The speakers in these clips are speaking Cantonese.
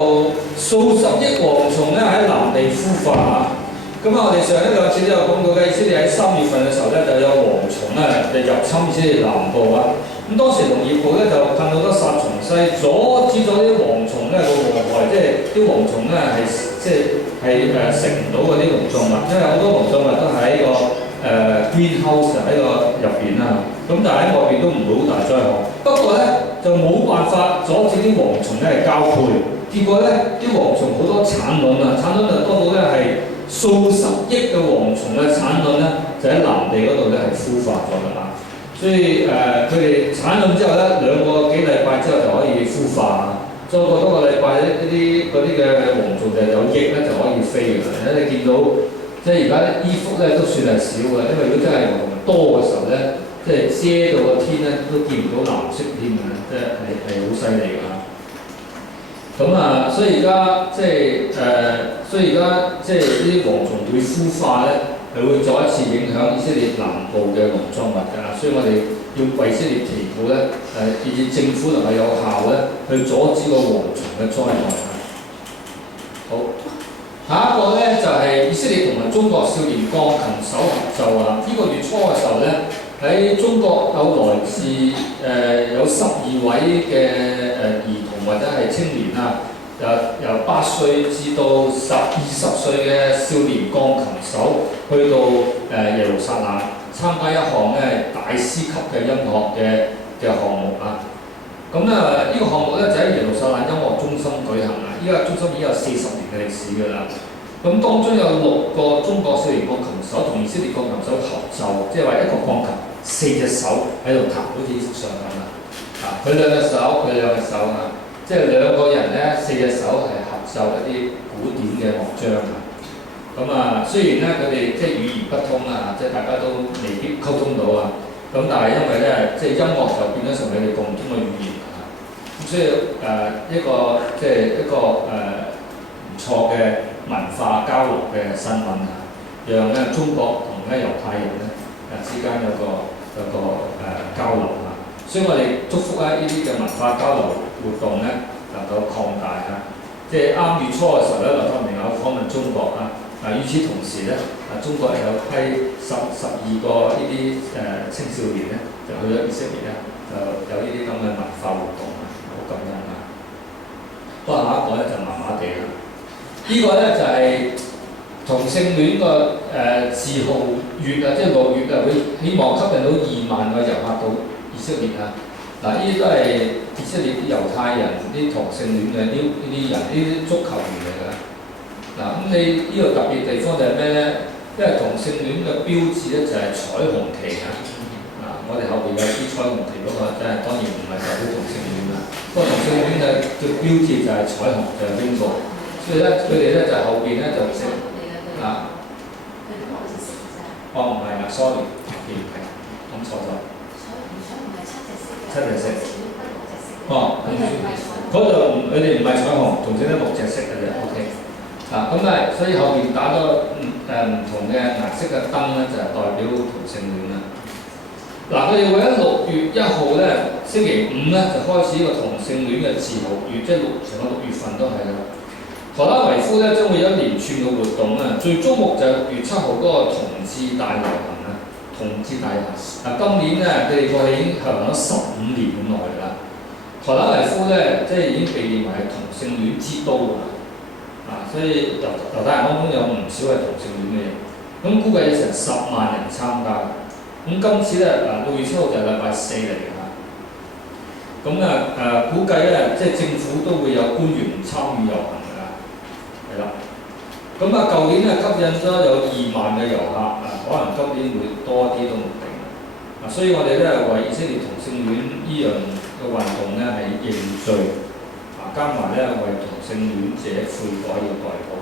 數十億蝗蟲咧喺南地孵化啊！咁啊，我哋上一兩次都有講到嘅，以色列喺3月份嘅時候咧，就有蝗蟲咧就入侵以色列南部啊。咁當時農業部咧就噴好多殺蟲劑，阻止咗啲蝗蟲咧個禍害，即係啲蝗蟲咧食唔到嗰啲農作物，因為好多農作物都喺個greenhouse 喺個入邊啦。咁但係喺外邊都唔會好大災害。不過咧就冇辦法阻止啲蝗蟲咧係交配。結果咧，啲蝗蟲好多產卵啊，產卵就多到咧係數十億嘅蝗蟲嘅產卵咧，就喺南地嗰度咧係孵化咗㗎啦。所以佢哋產卵之後咧，2個幾禮拜之後就可以孵化，再過多個禮拜咧，嗰啲嘅蝗蟲就有翼咧就可以飛㗎啦。你見到即係而家啲衣服咧都算係少㗎，因為如果真係蝗蟲多嘅時候咧，即係遮到個天咧都見唔到藍色添㗎，即係好犀利㗎。咁啊，所以而家即係呢啲蝗蟲會孵化咧，係會再一次影響以色列南部嘅農作物㗎。所以我哋要為以色列祈禱咧，以至政府能夠有效咧去阻止個蝗蟲嘅災害。好，下一個咧就係以色列同埋中國少年鋼琴手合奏啊！呢個月初嘅時候咧，喺中國有來自有12位嘅兒童或者係青年啊，由8歲至到20歲嘅少年鋼琴手去到耶路撒冷參加一項咧大師級嘅音樂嘅項目啊。咁呢個項目咧就喺耶路撒冷音樂中心舉行啊！依家中心已經有40年嘅歷史㗎啦。咁當中有6個中國少年鋼琴手同以色列鋼琴手合奏，即係話一個鋼琴4隻手喺度彈，好似上咁啦。佢2隻手，佢2隻手啊，即係2個人咧4隻手係合奏一啲古典嘅樂章啊。咁啊，雖然咧佢哋即係語言不通啦，即係大家都未必溝通到啊。咁但係因為咧，即係音樂就變咗成佢哋共通嘅語言啊。咁所以一個唔錯嘅文化交流嘅新聞啊，讓咧中國同咧猶太人咧之間有個交流啊。所以我哋祝福咧呢啲嘅文化交流活動咧能夠擴大啊。即係啱月初嘅時候咧，劉德明有訪問中國啊。與此同時咧，中國有批12個呢啲青少年咧，就去咗以色列咧，就有呢啲咁嘅文化活動啊，好感恩啊。不過下一個咧就麻麻地啦。呢個咧就係同性戀個自豪月啊，即係6月啊，會希望吸引到2萬個遊客到以色列啊。嗱，呢啲都係以色列啲猶太人、啲同性戀嘅呢啲人，呢啲足球員嚟㗎。嗱，咁你呢個特別地方就係咩咧？因為同性戀嘅標誌咧就係彩虹旗啊。我哋後邊有啲彩虹旗嗰個，真係當然唔係代表同性戀啦。不過同性戀嘅標誌就係彩虹，就係邊個？所以咧，佢哋咧就後邊咧就識啊。哦，唔係啊 ，sorry， 講錯咗。7隻色。哦，嗰度佢哋唔係彩虹，同性戀6隻色嘅啫。OK。咁所以後邊打咗唔同嘅顏色嘅燈咧，就係代表同性戀啦。佢哋會喺6月1號咧，星期5咧就開始呢個同性戀嘅自豪月，即係成個6月份都係啦。特拉維夫咧將會有一連串嘅活動啊，最矚目就係6月7號嗰個同志大遊行啊，同志大遊行。今年咧佢哋過去已經行咗15年咁耐啦。特拉維夫咧即係已經被認為係同性戀之都啦。所以猶太人當中有唔少係同性戀嘅人，咁估計有成10萬人參加。咁今次咧6月7號就係禮拜4嚟㗎。咁估計咧即係政府都會有官員參與遊行㗎，係啦。咁舊年咧吸引咗有2萬嘅遊客可能今年會多啲都唔定。所以我哋咧為以色列同性戀呢樣嘅運動咧係認罪。加埋咧為同性戀者悔改要代禱。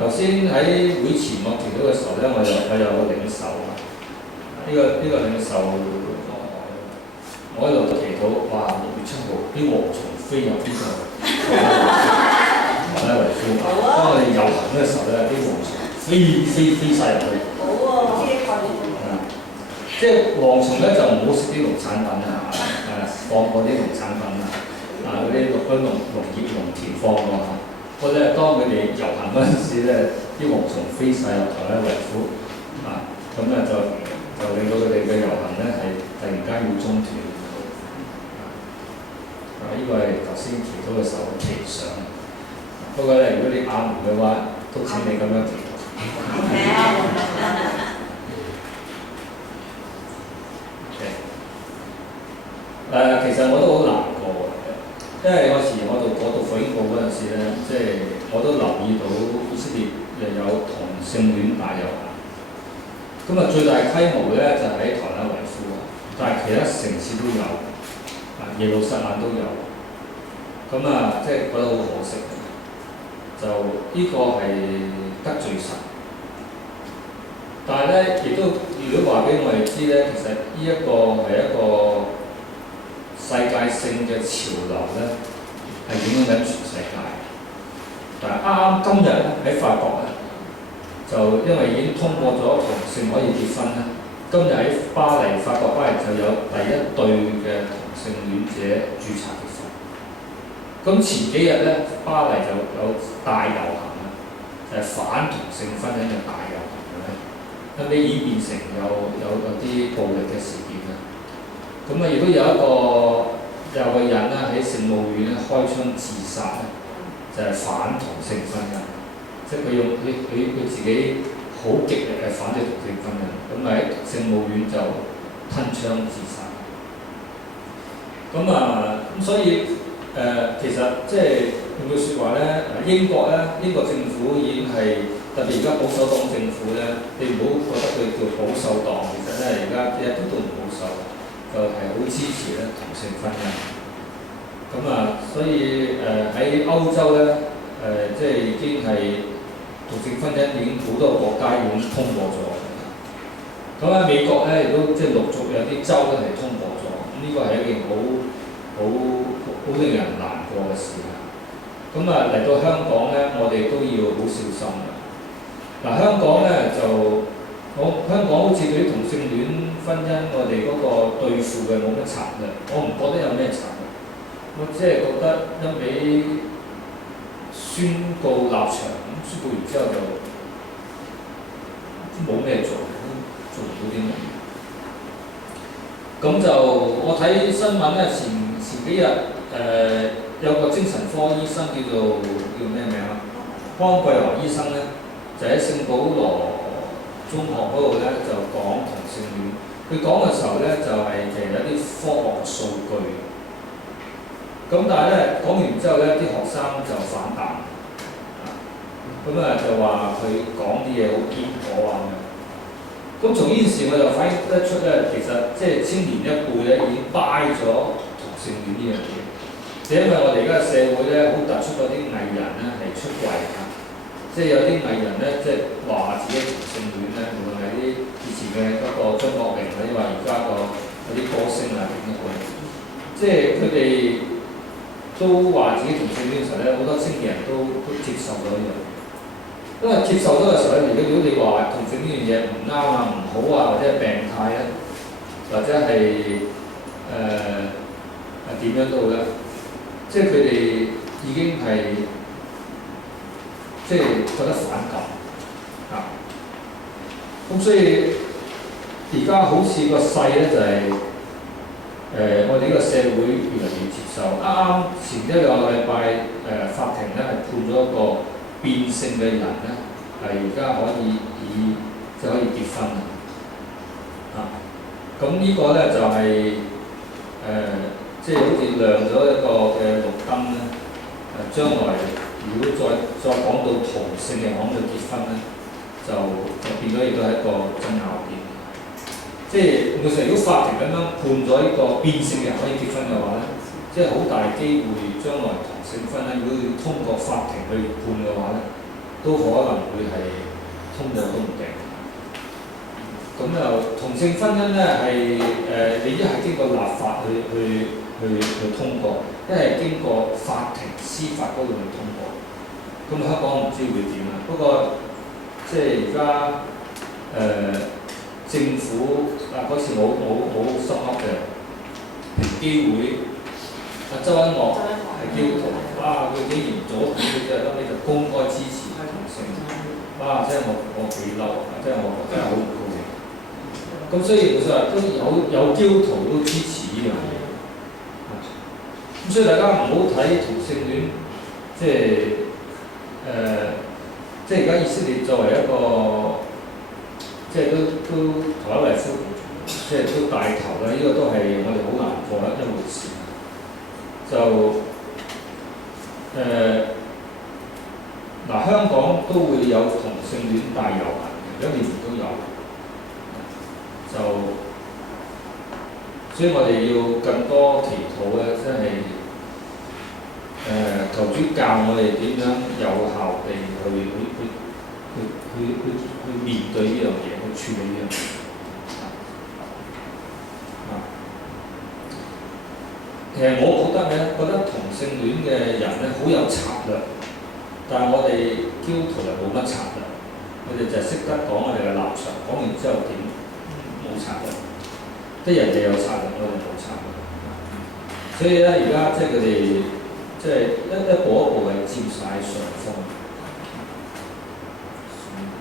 頭先喺會前我祈禱嘅時候咧，我有個領袖啊。呢個領袖我喺度祈禱，哇！6月7號啲蝗蟲飛入呢個特拉維夫。當我哋遊行嘅時候咧，啲蝗蟲飛晒入去。好喎，即係蝗蟲咧就唔好食啲農產品啊，放過啲農產品啊。嗰啲農田放喎嚇。不過咧，當佢哋遊行嗰陣時咧，啲蝗蟲飛晒入台灣維夫啊，咁咧就令到佢哋嘅遊行咧係突然間要中斷。呢個係頭先祈禱嘅時候嘅奇想。不過咧，如果你阿門嘅話，都請你咁樣祈禱。其實我都好難過嘅，因為有時我讀火影部嗰陣時咧，即係我都留意到以色列又有同性戀大遊行。咁啊，最大規模咧就喺台拉維夫，但係其他城市都有，耶路撒冷都有。咁啊，即係覺得好可惜。就呢個係得罪神，但係咧亦都如果話俾我哋知咧，其實呢一個係一個世界性嘅潮流咧，係影響緊全世界。但係啱今日咧喺法國咧，就因為已經通過咗同性可以結婚啦。今日喺巴黎，法國巴黎就有第一對嘅同性戀者註冊結婚。咁前幾日咧，巴黎就有大遊行啦，就係反同性婚姻嘅大遊行嘅，後尾演變成有啲暴力嘅事件啦。咁啊，亦都有個人啦喺聖母院咧開槍自殺咧，就係反同性婚姻，即係佢自己好極力係反對同性婚姻，咁喺聖母院就吞槍自殺。咁所以其實即係用句説話咧，英國政府已經係特別而家保守黨政府咧，你唔好覺得佢叫保守黨，其實咧而家一啲都唔保守，就係好支持咧同性婚姻。所以喺歐洲咧即係已經係同性婚姻已經好多國家已經通過咗。咁喺美國咧亦都即係陸續有啲州咧係通過咗，呢個係一件好令人難過嘅事啊！嚟到香港咧，我哋都要好小心嘅。香港咧香港好似對於同性戀婚姻，我哋嗰個對付嘅冇乜策略，我唔覺得有咩策略。我只係覺得一味宣告立場，宣告完之後就冇咩做唔到啲乜。咁我睇新聞咧，前幾日有個精神科醫生叫咩名啊？方桂華醫生咧，就喺聖保羅中學嗰度咧就講同性戀。佢講嘅時候咧，就係其實有啲科學數據。但係咧講完之後咧，啲學生就反彈，就話佢講啲嘢好偏頗啊咁樣。從呢件事我就反映得出咧，其實即係青年一輩咧已經 buy 咗同性戀呢樣嘢。因為我哋而家嘅社會咧，好突出嗰啲藝人咧係出櫃啊，即係有啲藝人咧，即係話自己同性戀咧，無論係啲以前嘅嗰個張國榮，或者話而家嗰啲歌星啊點都好，即係佢哋都話自己同性戀嘅時候咧，好多青年人都接受咗呢樣嘢。因為接受咗嘅時候咧，如果你話同性呢樣嘢唔啱啊、唔好啊，或者係病態咧，或者係點樣都好咧，即係佢哋已經係即係覺得反感啊。所以而家好似個勢咧就係、我哋呢個社會越嚟越接受。啱前一兩個禮拜法庭咧係判咗一個變性嘅人咧，係而家可以即係可以結婚啊！咁呢個咧就係即係好似亮咗一個嘅綠燈咧。將來如果再講到同性嘅講到結婚咧，就變咗亦都係一個爭拗點。即係如果法庭咁樣判咗呢個變性嘅人可以結婚嘅話咧，即係好大機會將來同性婚姻如果要通過法庭去判嘅話咧，都可能會係通過都唔定。同性婚姻咧係你一係經過立法去通過，一係經過法庭司法嗰度去通過。香港唔知會點啦。不過即係而家政府嗰次我好深刻嘅平機會周恩樂係基督徒，哇！佢竟然阻止佢之後，後尾就公開支持同性，哇！真係我幾嬲，真係好唔高興。咁所以其實都有基督徒都支持呢樣嘢。咁所以大家唔好睇同性戀，即係而家以色列作為一個，即係都特拉維夫，即係都帶頭啦。呢個都係我哋好難過一回事。就香港都會有同性戀大遊行，一年都有。所以我哋要更多祈禱咧，真係求主教我哋點樣有效地去面對呢樣嘢，去處理呢樣嘢。其實我覺得同性戀嘅人咧好有策略，但係我哋基督徒就冇乜策略，我哋就係識得講我哋嘅立場，講完之後點冇策略，即係人哋有策略，我哋冇策略。所以咧，而家即係佢哋即係一步一步係佔晒上風。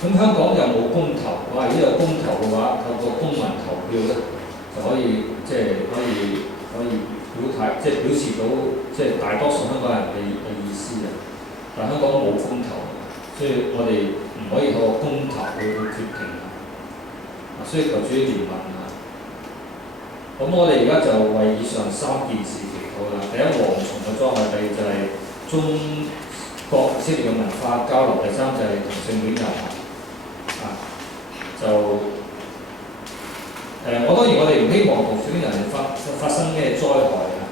咁香港又冇公投，哇！如果有公投嘅話，透過公民投票咧，就可以即係可以表態，即係表示到即係大多數香港人嘅意思啊。但香港冇公投，所以我哋唔可以透過公投去決定啊。所以求主憐憫啊！咁我哋而家就為以上3件事祈禱啦。第一，蝗蟲嘅災害；第二就係中國以色列嘅文化交流；第三就係同性戀遊行啊。當然我哋唔希望同性戀人發生咩災害啊，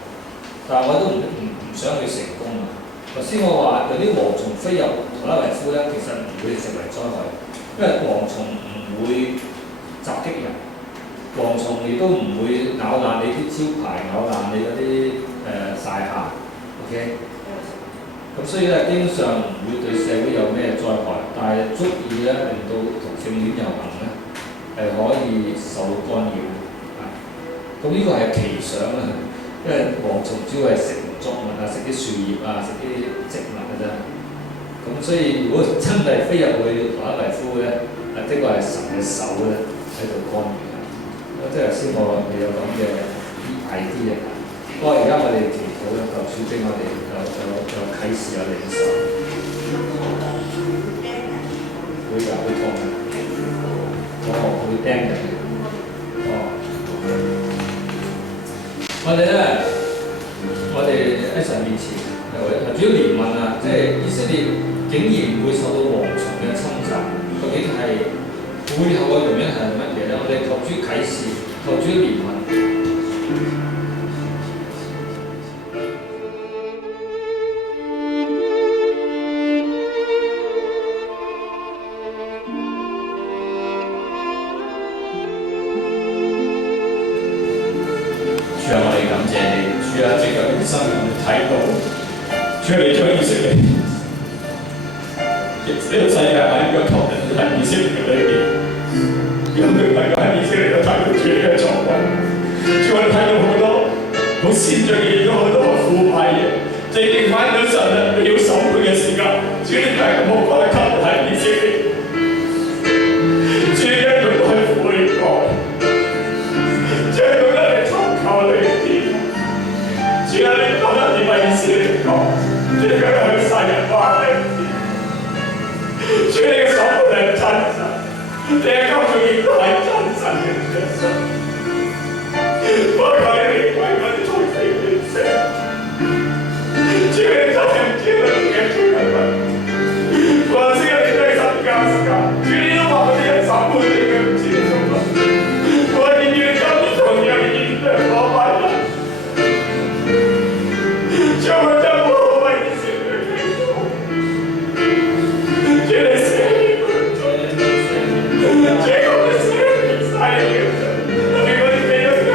但係我都唔想佢成功啊。頭先我話有啲蝗蟲飛入特拉維夫咧，其實唔會成為災害，因為蝗蟲唔會襲擊人，蝗蟲亦都唔會咬爛你啲招牌，咬爛你嗰啲大廈 ，OK？ 咁所以咧，基本上唔會對社會有咩災害，但係足以咧令到同性戀遊行咧係可以受到干擾啊。咁呢個係奇想啊，因為蝗蟲主要係食作物啊，食啲樹葉啊，食啲植物嘅啫。咁所以如果真係飛入去特拉維夫咧，的確係神嘅手咧喺度干預啊。即係頭先我哋有講嘅idea。不過而家我哋祈禱咧，求主俾我哋有啟示有領受。會㗎，會痛嘅。會釘人嘅。我哋喺神面前，主要憐憫啊！即係以色列竟然會受到蝗蟲嘅侵襲，究竟係背後嘅原因係乜嘢咧？我哋求主啟示，求主憐憫。主啊，我哋感謝你，主啊，藉着啲新聞睇到，主啊，你將以色列，呢個世界喺呢個唐人喺以色列裏邊，咁佢能夠喺以色列度睇到主嘅作為，主啊，你睇到好多好先進嘅嘢，好多好腐敗嘅，正正反映到神啊，你要審判嘅時間，主你係咁冇關係喺以色列，主一樣都係悔改。主啊，你講得你為以色列講，主你向世人話你，主你嘅手係真實，你嘅救主亦都係真實嘅耶穌。我求你為我哋重新認識，主你真係唔知道你嘅主係乜，我知道你對十架時間，主你都話我哋係審判你嘅唔知做乜，我哋要今日同樣面對我們。就我在我为你写的这首，觉得写一个，结果的写比赛一个，那个你没有用，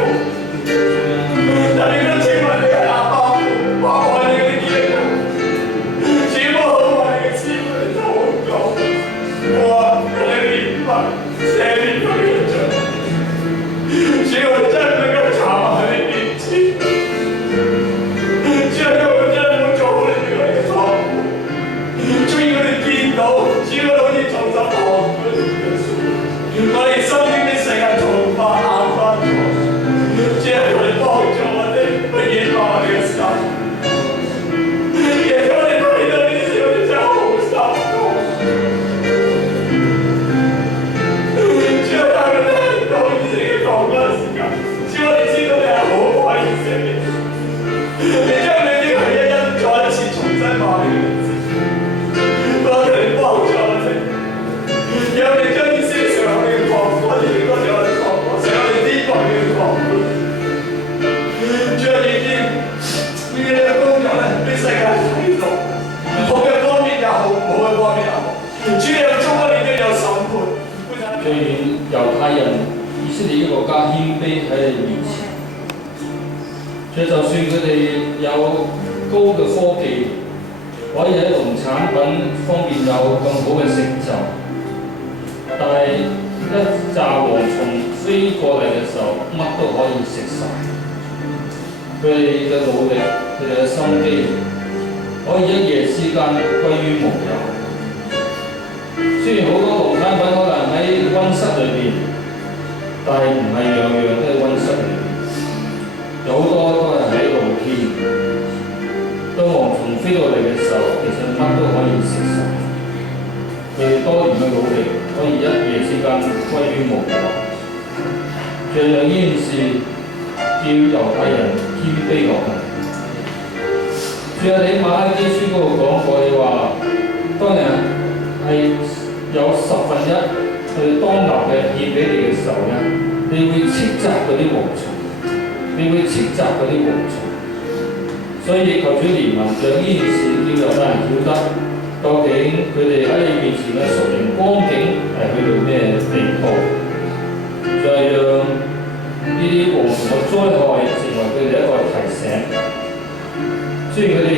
嘅方面啊！主你有中國你都有審判，雖然猶太人以色列國家謙卑喺你面前，就算佢哋有高嘅科技，可以喺農產品方面有更好嘅成就，但係一紮蝗蟲飛過嚟嘅時候，乜都可以食晒。佢哋嘅努力，佢哋嘅心機，可以一夜之間歸於無有。雖然好多農產品可能喺溫室裏邊，但係唔係樣樣都喺溫室裏邊，有好多都係喺露天。當蝗蟲飛到嚟嘅時候，其實乜都可以食晒。佢哋多年嘅努力，可以一夜之間歸於無有。最後呢件事叫猶太人謙卑落嚟。最後你馬拉基書嗰度講過，你話當日係有1/10去當納嘅獻俾你嘅時候咧，你會斥責嗰啲蝗蟲，你會斥責嗰啲蝗蟲。所以求主憐憫，讓呢件事叫猶太人曉得，究竟佢哋喺你面前嘅屬靈光景係去到咩地步，就係讓呢啲蝗蟲嘅災害成為佢哋一個提醒。雖然佢哋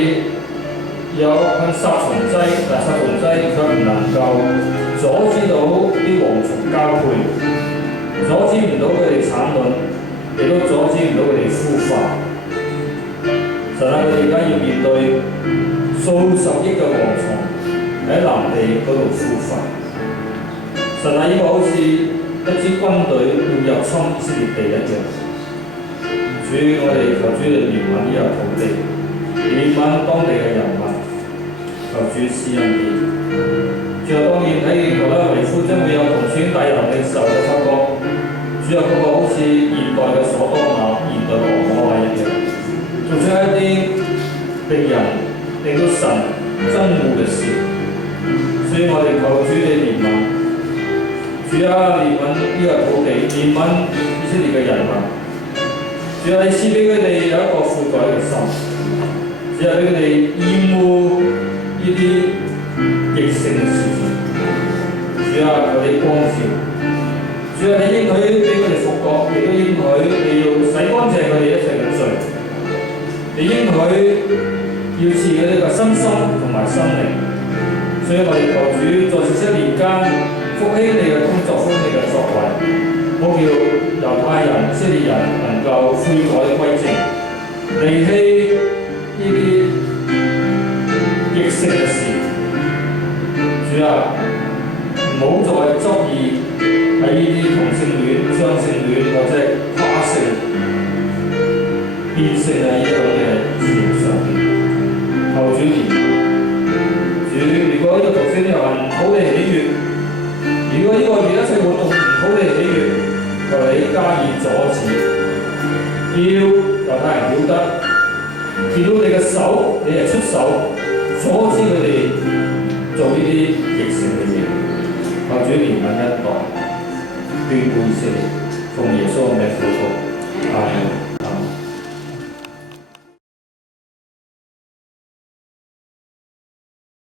有噴殺蟲劑，但殺蟲劑卻唔能夠阻止到啲蝗蟲交配，阻止唔到佢哋產卵，亦都阻止唔到佢哋孵化。神啊，佢哋而家要面對數十億嘅蝗蟲喺南地嗰度孵化。神啊，呢個好似一支軍隊要入侵以色列地一樣。主，我哋求主嚟憐憫呢個土地，憐憫當地嘅人民，求主施恩典。最後當然睇完《羅拉維夫》將會有同選大人嘅時候，就發覺主有嗰個好似現代嘅所多瑪、現代嘅蛾摩亞一樣，做出一啲令人令到神憎惡嘅事。所以我哋求主你憐憫，主啊，憐憫呢個土地，憐憫以色列嘅人民。主啊，你賜俾佢哋有一個悔改嘅心，只係俾佢哋厭惡呢啲逆性嘅事情。主啊，求你光照。主啊，你應許俾佢哋復國，亦都應許你要洗乾淨佢哋一切嘅罪。你應許要賜佢哋嘅身心同埋心靈。所以我哋求主在這些年間復興你嘅工作，復興你嘅作為，好叫猶太人、以色列人能夠悔改歸正，離棄呢啲逆性嘅事。主啊，唔好再執意喺呢啲同性戀、雙性戀或者跨性、變性啊呢種嘅事情上邊，求主憐憫。主，如果呢個同性戀唔好你喜悅，如果呢個月一切活動唔好你喜悅，求你加以阻止，要猶太人曉得，見到你嘅手，你係出手阻止佢哋做呢啲逆性嘅嘢。求主憐憫恩待，眷顧以色列，奉耶穌嘅名。